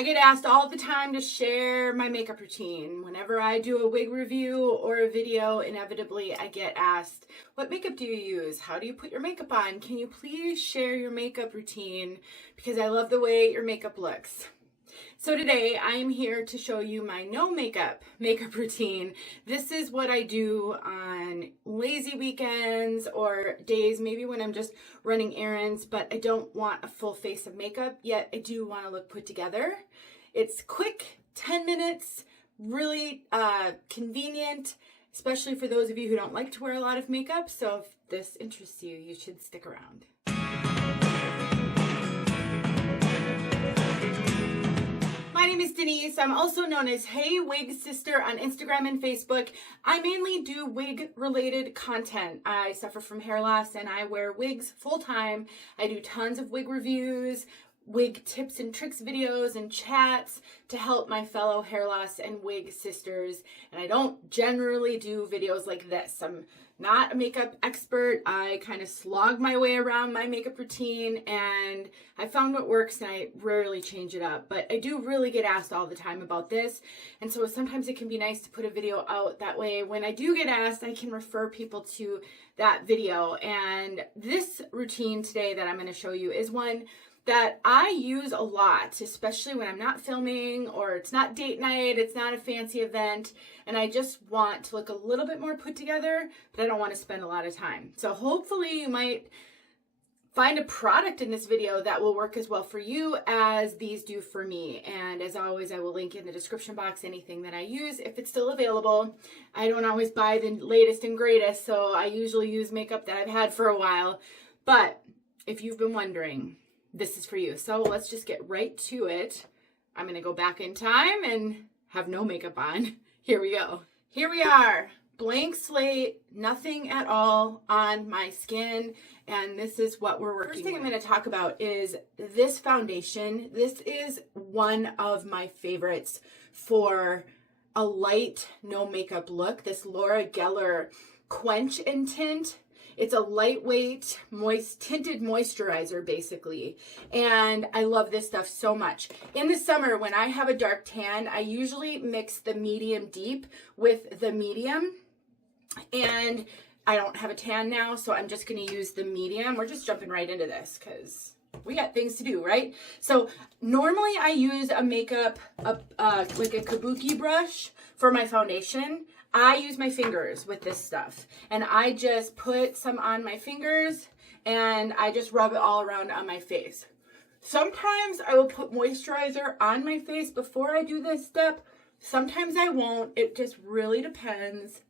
I get asked all the time to share my makeup routine. Whenever I do a wig review or a video, inevitably I get asked, what makeup do you use? How do you put your makeup on? Can you please share your makeup routine? Because I love the way your makeup looks. So today I'm here to show you my no makeup routine. This is what I do on lazy weekends or days maybe when I'm just running errands, but I don't want a full face of makeup, yet I do want to look put together. It's quick, 10 minutes, really convenient, especially for those of you who don't like to wear a lot of makeup. So if this interests you, you should stick around. My name is Denise. I'm also known as Hey Wig Sister on Instagram and Facebook. I mainly do wig related content. I suffer from hair loss and I wear wigs full time. I do tons of wig reviews, wig tips and tricks videos and chats to help my fellow hair loss and wig sisters. And I don't generally do videos like this. I'm not a makeup expert. I kind of slog my way around my makeup routine and I found what works and I rarely change it up. But I do really get asked all the time about this. And so sometimes it can be nice to put a video out. That way when I do get asked, I can refer people to that video. And this routine today that I'm going to show you is one that I use a lot, especially when I'm not filming or it's not date night, it's not a fancy event, and I just want to look a little bit more put together, but I don't want to spend a lot of time. So hopefully you might find a product in this video that will work as well for you as these do for me. And as always, I will link in the description box anything that I use if it's still available. I don't always buy the latest and greatest, so I usually use makeup that I've had for a while. But if you've been wondering, this is for you. So let's just get right to it. I'm going to go back in time and have no makeup on. Here we go. Here we are. Blank slate, nothing at all on my skin. And this is what we're working with. First thing I'm going to talk about is this foundation. This is one of my favorites for a light, no makeup look. This Laura Geller Quench in Tint. It's a lightweight, tinted moisturizer, basically. And I love this stuff so much. In the summer, when I have a dark tan, I usually mix the medium deep with the medium. And I don't have a tan now, so I'm just going to use the medium. We're just jumping right into this because we got things to do, right? So normally I use a makeup, like a kabuki brush for my foundation. I use my fingers with this stuff and I just put some on my fingers and I just rub it all around on my face. Sometimes I will put moisturizer on my face before I do this step. Sometimes I won't. It just really depends.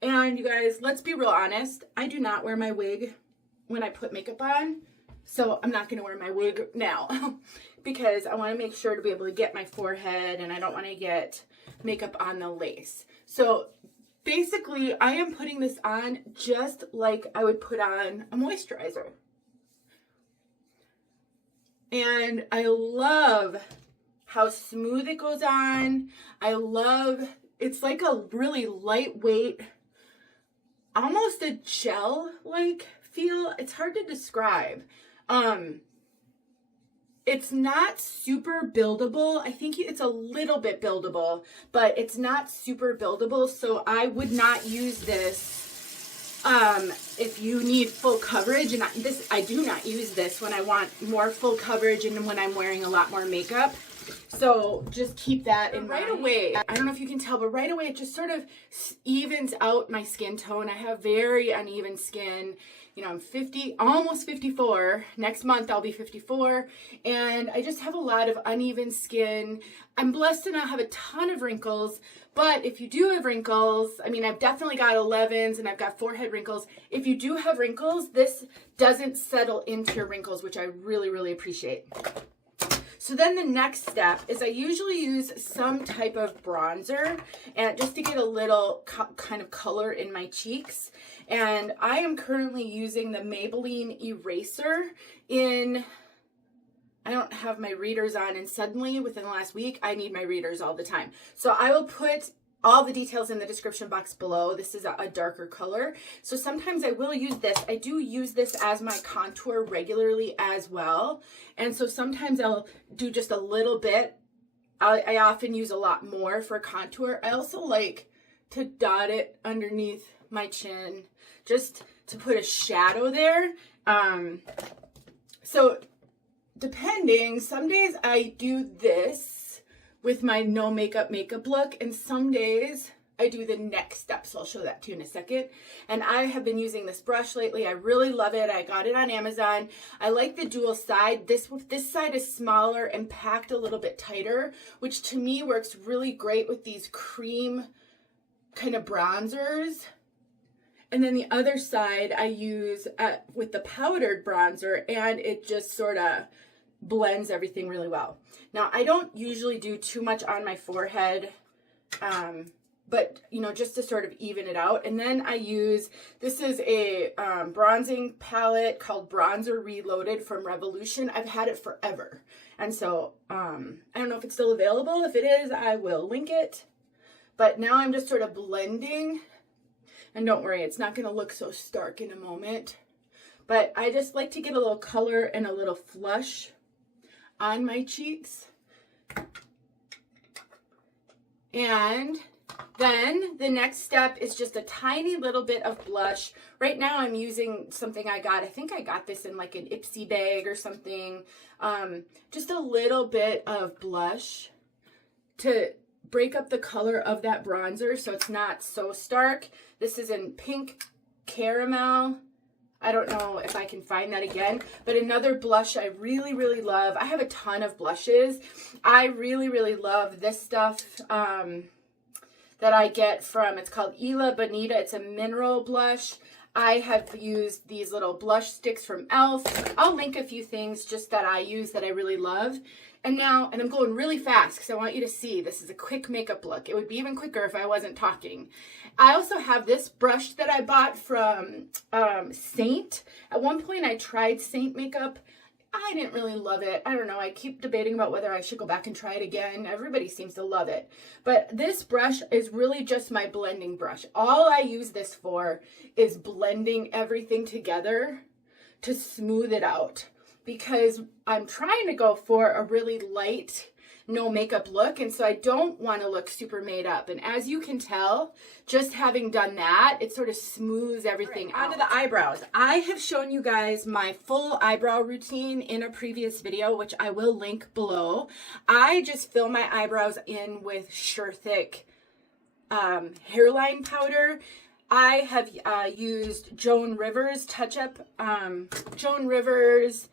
And you guys, let's be real honest. I do not wear my wig when I put makeup on. So I'm not going to wear my wig now because I want to make sure to be able to get my forehead and I don't want to get makeup on the lace. So basically I am putting this on just like I would put on a moisturizer. And I love how smooth it goes on. I love, it's like a really lightweight, almost a gel-like feel. It's hard to describe. It's not super buildable. I think it's a little bit buildable, but it's not super buildable. So I would not use this if you need full coverage. And I do not use this when I want more full coverage and when I'm wearing a lot more makeup. So just keep that in mind. Right away, I don't know if you can tell, but right away it just sort of evens out my skin tone. I have very uneven skin. You know, I'm 50, almost 54. Next month I'll be 54. And I just have a lot of uneven skin. I'm blessed to not have a ton of wrinkles. But if you do have wrinkles, I mean, I've definitely got 11s and I've got forehead wrinkles. If you do have wrinkles, this doesn't settle into your wrinkles, which I really, really appreciate. So then the next step is I usually use some type of bronzer and just to get a little kind of color in my cheeks. And I am currently using the Maybelline eraser in, I don't have my readers on, and suddenly within the last week, I need my readers all the time. So I will put all the details in the description box below. This is a darker color. So sometimes I will use this. I do use this as my contour regularly as well. And so sometimes I'll do just a little bit I often use a lot more for contour. I also like to dot it underneath my chin just to put a shadow there. So depending, some days I do this with my no makeup look, and some days I do the next step. So I'll show that to you in a second. And I have been using this brush lately. I really love it. I got it on Amazon. I like the dual side. This side is smaller and packed a little bit tighter, which to me works really great with these cream kind of bronzers. And then the other side I use with the powdered bronzer, and it just sort of blends everything really well. Now, I don't usually do too much on my forehead, but, you know, just to sort of even it out. And then I use, this is a bronzing palette called Bronzer Reloaded from Revolution. I've had it forever. And so, I don't know if it's still available. If it is, I will link it. But now I'm just sort of blending. And don't worry, it's not going to look so stark in a moment. But I just like to get a little color and a little flush on my cheeks. And then the next step is just a tiny little bit of blush. Right now I'm using something I think I got this in like an Ipsy bag or something. Just a little bit of blush to break up the color of that bronzer so it's not so stark. This is in Pink Caramel. I don't know if I can find that again, but another blush I really, really love. I have a ton of blushes. I really, really love this stuff that I get from, it's called Ila Bonita. It's a mineral blush. I have used these little blush sticks from e.l.f. I'll link a few things just that I use that I really love. And now, and I'm going really fast because I want you to see this is a quick makeup look. It would be even quicker if I wasn't talking. I also have this brush that I bought from Saint. At one point I tried Saint makeup. I didn't really love it. I don't know. I keep debating about whether I should go back and try it again. Everybody seems to love it. But this brush is really just my blending brush. All I use this for is blending everything together to smooth it out, because I'm trying to go for a really light, no makeup look, and so I don't want to look super made up. And as you can tell, just having done that, it sort of smooths everything out. Onto the eyebrows. I have shown you guys my full eyebrow routine in a previous video, which I will link below. I just fill my eyebrows in with SureThick hairline powder. I have used Joan Rivers touch-up, Joan Rivers,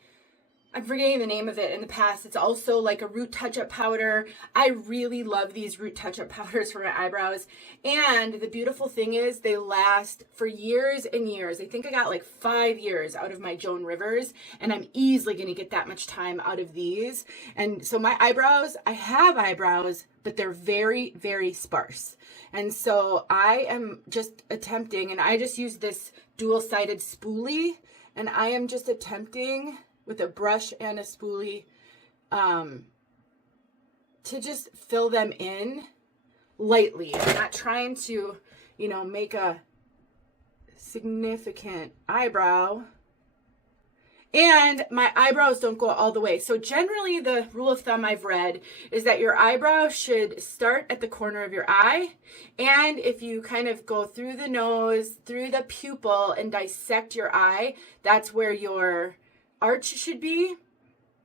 I'm forgetting the name of it in the past. It's also like a root touch-up powder. I really love these root touch-up powders for my eyebrows. And the beautiful thing is they last for years and years. I think I got like 5 years out of my Joan Rivers, and I'm easily going to get that much time out of these. And so my eyebrows, I have eyebrows, but they're very, very sparse. And so I am just attempting, and I just use this dual-sided spoolie, and I am just attempting with a brush and a spoolie to just fill them in lightly. I'm not trying to, you know, make a significant eyebrow. And my eyebrows don't go all the way. So generally the rule of thumb I've read is that your eyebrow should start at the corner of your eye. And if you kind of go through the nose, through the pupil, and dissect your eye, that's where your arch should be,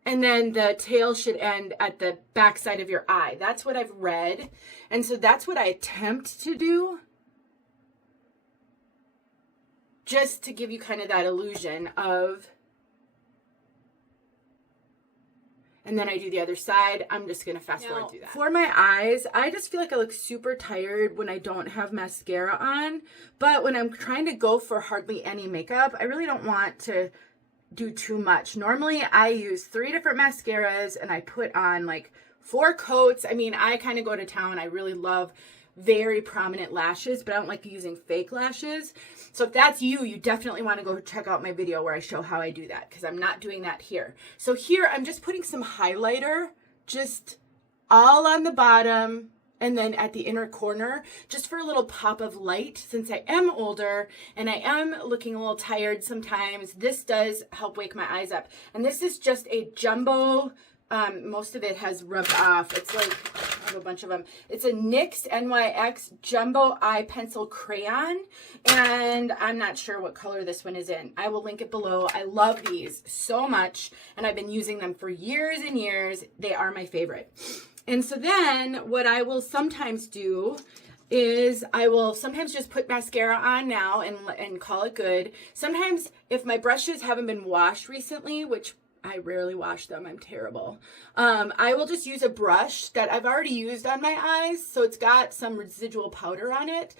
and then the tail should end at the back side of your eye. That's what I've read, and so that's what I attempt to do, just to give you kind of that illusion of, and then I do the other side. I'm just gonna fast forward through that. For my eyes, I just feel like I look super tired when I don't have mascara on, but when I'm trying to go for hardly any makeup, I really don't want to do too much. Normally I use 3 different mascaras and I put on like 4 coats. I mean, I kind of go to town. I really love very prominent lashes, but I don't like using fake lashes. So if that's you, you definitely want to go check out my video where I show how I do that, because I'm not doing that here. So here I'm just putting some highlighter just all on the bottom and then at the inner corner, just for a little pop of light. Since I am older and I am looking a little tired sometimes, this does help wake my eyes up. And this is just a jumbo most of it has rubbed off. It's like, I have a bunch of them. It's a NYX NYX Jumbo Eye Pencil Crayon, and I'm not sure what color this one is in. I will link it below. I love these so much, and I've been using them for years and years. They are my favorite. And so then what I will sometimes do is I will sometimes just put mascara on now and call it good. Sometimes if my brushes haven't been washed recently, which I rarely wash them, I'm terrible, I will just use a brush that I've already used on my eyes, so it's got some residual powder on it,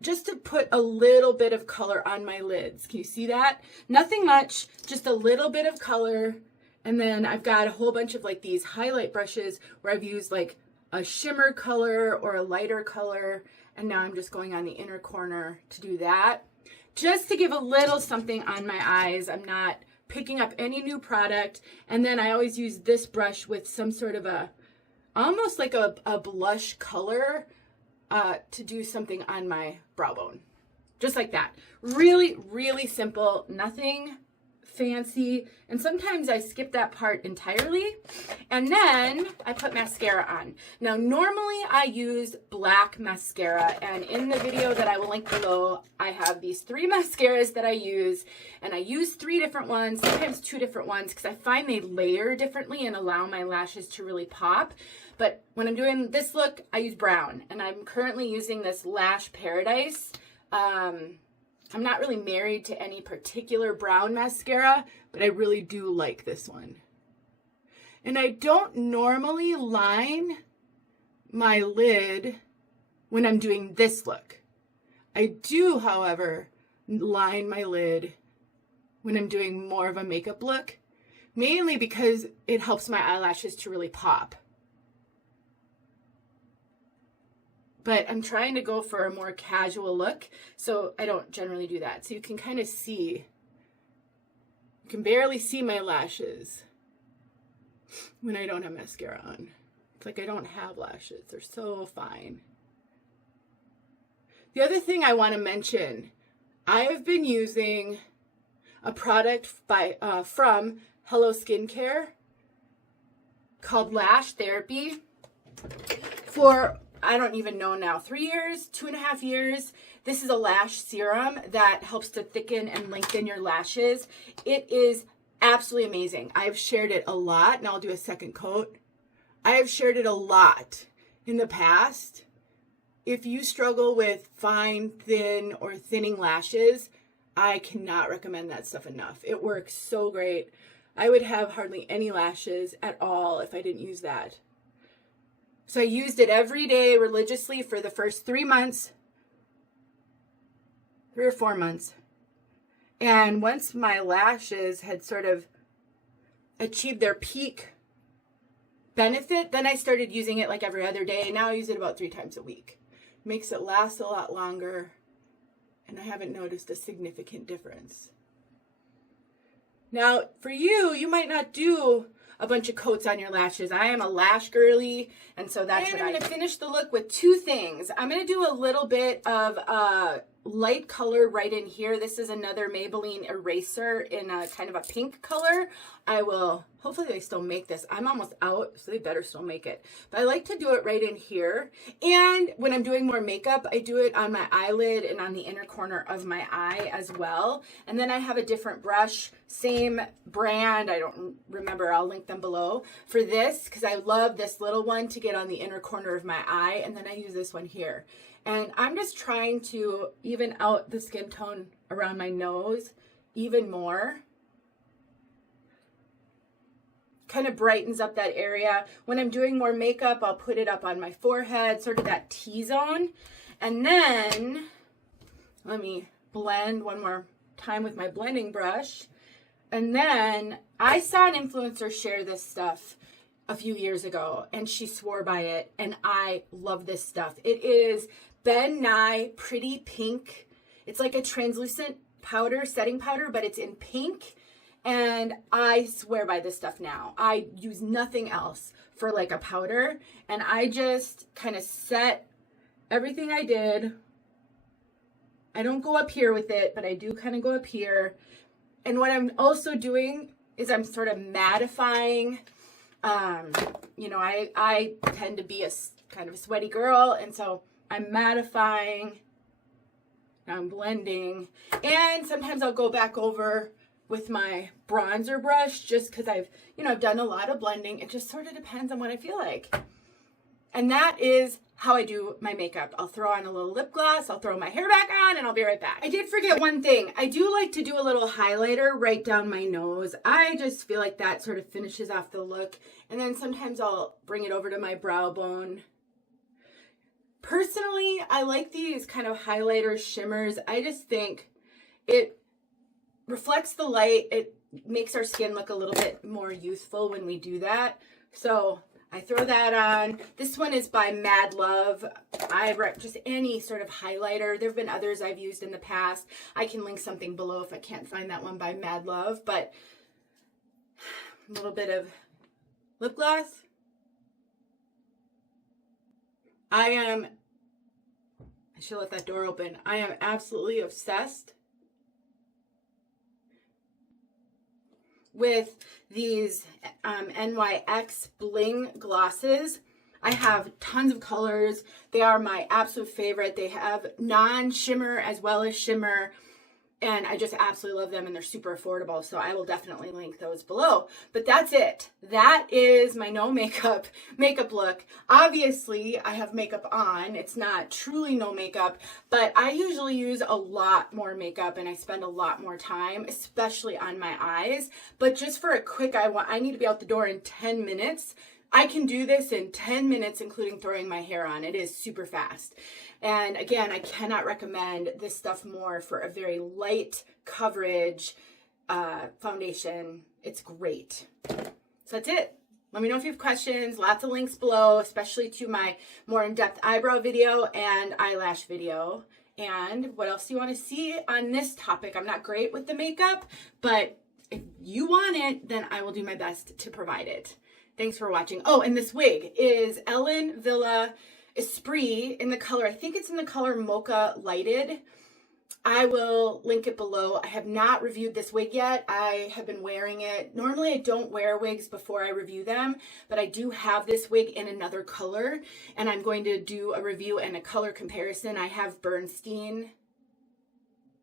just to put a little bit of color on my lids. Can you see that? Nothing much, just a little bit of color. And then I've got a whole bunch of like these highlight brushes where I've used like a shimmer color or a lighter color, and now I'm just going on the inner corner to do that, just to give a little something on my eyes. I'm not picking up any new product. And then I always use this brush with some sort of a, almost like a blush color to do something on my brow bone. Just like that. Really, really simple, nothing fancy. And sometimes I skip that part entirely. And then I put mascara on. Now, normally I use black mascara, and in the video that I will link below, I have these 3 mascaras that I use, and I use 3 different ones, sometimes 2 different ones, because I find they layer differently and allow my lashes to really pop. But when I'm doing this look, I use brown, and I'm currently using this Lash Paradise. I'm not really married to any particular brown mascara, but I really do like this one. And I don't normally line my lid when I'm doing this look. I do, however, line my lid when I'm doing more of a makeup look, mainly because it helps my eyelashes to really pop. But I'm trying to go for a more casual look, so I don't generally do that. So you can kind of see, you can barely see my lashes when I don't have mascara on. It's like I don't have lashes. They're so fine. The other thing I want to mention, I have been using a product from Hello Skincare called Lash Therapy for, I don't even know now, 3 years, 2.5 years. This is a lash serum that helps to thicken and lengthen your lashes. It is absolutely amazing. I've shared it a lot, and I'll do a second coat. I have shared it a lot in the past. If you struggle with fine, thin, or thinning lashes, I cannot recommend that stuff enough. It works so great. I would have hardly any lashes at all if I didn't use that. So I used it every day religiously for the first 3 months, 3 or 4 months. And once my lashes had sort of achieved their peak benefit, then I started using it like every other day. Now I use it about 3 times a week. Makes it last a lot longer, and I haven't noticed a significant difference. Now, for you, you might not do a bunch of coats on your lashes. I am a lash girly, and so that's what I'm going to finish the look with 2 things. I'm going to do a little bit of light color right in here. This is another Maybelline eraser in a kind of a pink color. I will, hopefully they still make this. I'm almost out, so they better still make it. But I like to do it right in here. And when I'm doing more makeup, I do it on my eyelid and on the inner corner of my eye as well. And then I have a different brush, same brand, I don't remember, I'll link them below, for this, because I love this little one to get on the inner corner of my eye. And then I use this one here. And I'm just trying to even out the skin tone around my nose even more. Kind of brightens up that area. When I'm doing more makeup, I'll put it up on my forehead, sort of that T-zone. And then, let me blend one more time with my blending brush. And then, I saw an influencer share this stuff a few years ago, and she swore by it, and I love this stuff. It is Ben Nye Pretty Pink. It's like a translucent powder, setting powder, but it's in pink. And I swear by this stuff now. I use nothing else for like a powder. And I just kind of set everything I did. I don't go up here with it, but I do kind of go up here. And what I'm also doing is I'm sort of mattifying You know, I tend to be a kind of a sweaty girl, and so I'm mattifying, I'm blending, and sometimes I'll go back over with my bronzer brush just because I've done a lot of blending. It just sort of depends on what I feel like. And that is how I do my makeup. I'll throw on a little lip gloss, I'll throw my hair back on, and I'll be right back. I did forget one thing. I do like to do a little highlighter right down my nose. I just feel like that sort of finishes off the look. And then sometimes I'll bring it over to my brow bone. Personally, I like these kind of highlighter shimmers. I just think it reflects the light. It makes our skin look a little bit more youthful when we do that. So I throw that on. This one is by Mad Love. Just any sort of highlighter. There have been others I've used in the past. I can link something below if I can't find that one by Mad Love. But a little bit of lip gloss. I should let that door open. I am absolutely obsessed with these NYX bling glosses. I have tons of colors. They are my absolute favorite. They have non-shimmer as well as shimmer, and I just absolutely love them, and they're super affordable, so I will definitely link those below. But that's it. That is my no makeup look. Obviously, I have makeup on. It's not truly no makeup, but I usually use a lot more makeup, and I spend a lot more time, especially on my eyes. But just for a quick, I need to be out the door in 10 minutes. I can do this in 10 minutes, including throwing my hair on. It is super fast. And again, I cannot recommend this stuff more for a very light coverage foundation. It's great. So that's it. Let me know if you have questions. Lots of links below, especially to my more in-depth eyebrow video and eyelash video. And what else do you want to see on this topic? I'm not great with the makeup, but if you want it, then I will do my best to provide it. Thanks for watching. Oh, and this wig is Ellen Villa Esprit in the color, I think it's in the color Mocha Lighted. I will link it below. I have not reviewed this wig yet. I have been wearing it. Normally I don't wear wigs before I review them, but I do have this wig in another color, and I'm going to do a review and a color comparison. I have Bernstein,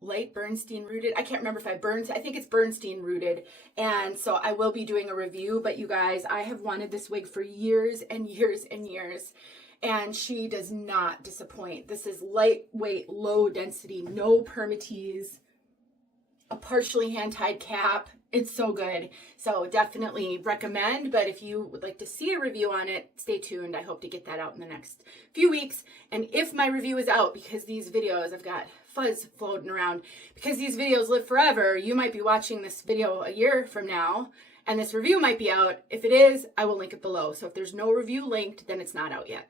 light Bernstein rooted. I can't remember if I think it's Bernstein rooted. And so I will be doing a review, but you guys, I have wanted this wig for years and years and years, and she does not disappoint. This is lightweight, low density, no permatease, a partially hand-tied cap. It's so good. So definitely recommend, but if you would like to see a review on it, stay tuned. I hope to get that out in the next few weeks. And if my review is out, because these videos, I've got fuzz floating around, because these videos live forever, you might be watching this video a year from now, and this review might be out. If it is, I will link it below. So if there's no review linked, then it's not out yet.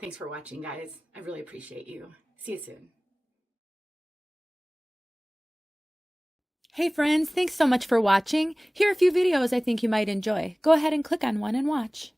Thanks for watching, guys. I really appreciate you. See you soon. Hey friends, thanks so much for watching. Here are a few videos I think you might enjoy. Go ahead and click on one and watch.